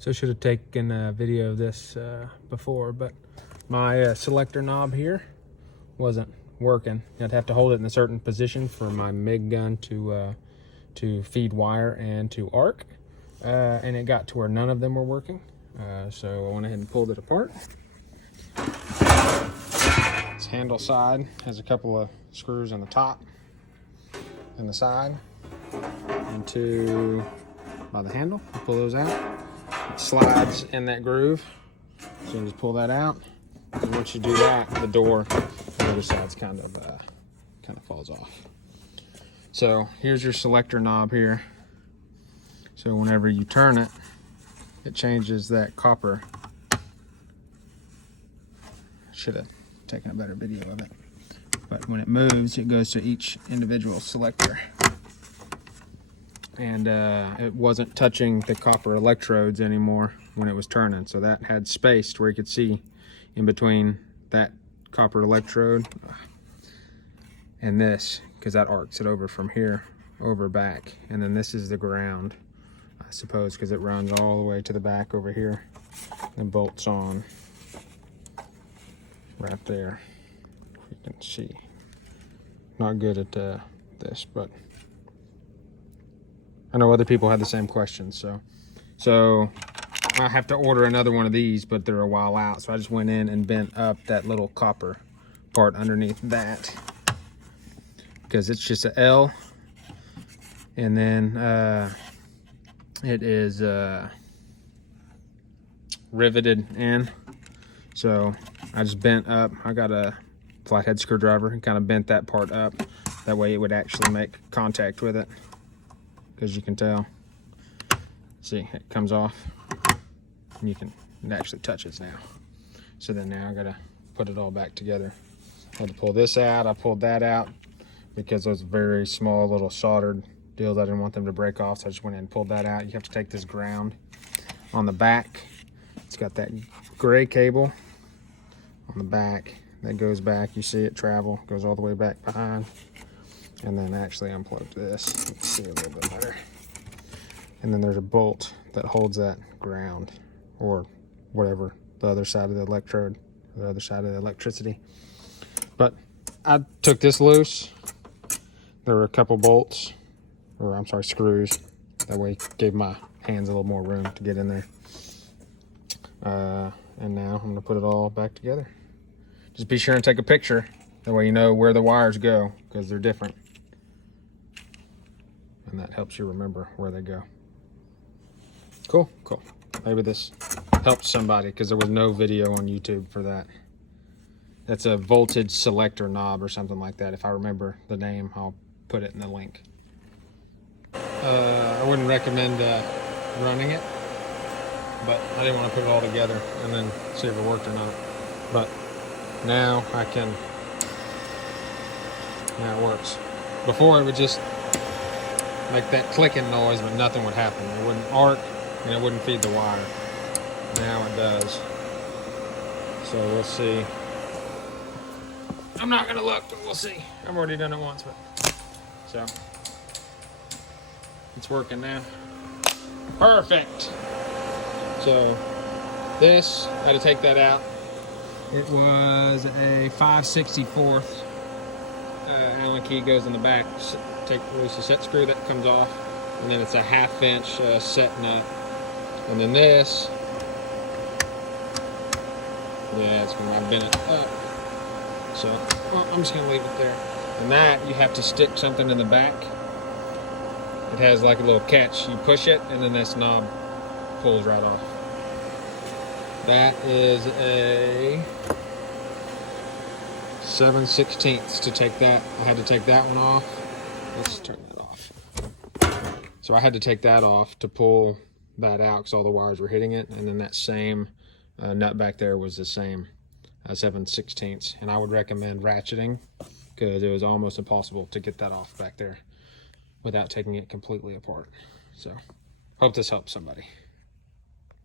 So I should have taken a video of this before, but my selector knob here wasn't working. I'd have to hold it in a certain position for my MIG gun to feed wire and to arc, and it got to where none of them were working. So I went ahead and pulled it apart. This handle side has a couple of screws on the top and the side, and two by the handle. You pull those out. It slides in that groove, so you can just pull that out. And once you do that, the door on the other side's kind of falls off. So here's your selector knob here. So whenever you turn it, it changes that copper. Should have taken a better video of it. But when it moves, it goes to each individual selector. And it wasn't touching the copper electrodes anymore when it was turning. So that had space to where you could see in between that copper electrode and this, because that arcs it over from here over back. And then this is the ground, I suppose, because it runs all the way to the back over here and bolts on right there. You can see. Not good at this, but I know other people had the same questions, so I have to order another one of these, but they're a while out. So I just went in and bent up that little copper part underneath that, because it's just an L, and then it is riveted in. So I just bent up. I got a flathead screwdriver and kind of bent that part up. That way it would actually make contact with it. As you can tell, see, it comes off, and it actually touches now. So then now I gotta put it all back together. I had to pull this out. I pulled that out because those very small little soldered deals, I didn't want them to break off, so I just went in and pulled that out. You have to take this ground on the back. It's got that gray cable on the back that goes back. You see it travel, goes all the way back behind. And then actually unplug this. You can see a little bit better. And then there's a bolt that holds that ground, or whatever, the other side of the electrode, the other side of the electricity. But I took this loose. There were a couple bolts, or I'm sorry, screws. That way gave my hands a little more room to get in there. And now I'm gonna put it all back together. Just be sure and take a picture. That way you know where the wires go, because they're different. And that helps you remember where they go. Cool. Maybe this helps somebody, because there was no video on YouTube for that. That's a voltage selector knob or something like that. If I remember the name, I'll put it in the link. I wouldn't recommend running it, but I didn't want to put it all together and then see if it worked or not. But now I can. Now it works. Before it would just make that clicking noise, but nothing would happen. It wouldn't arc, and it wouldn't feed the wire. Now it does. So we'll see. I'm not gonna look, but we'll see. I've already done it once, but so it's working now. Perfect. So this, I had to take that out. It was a 5/64. Allen key goes in the back. Take loose the set screw, that comes off, and then it's a 1/2 inch set nut. And then this, yeah, it's gonna bend it up. So I'm just gonna leave it there. And that, you have to stick something in the back. It has like a little catch. You push it, and then this knob pulls right off. That is a 7/16 to take that. I had to take that one off. Let's turn that off. So I had to take that off to pull that out, because all the wires were hitting it. And then that same nut back there was the same 7/16. And I would recommend ratcheting, because it was almost impossible to get that off back there without taking it completely apart. So hope this helps somebody.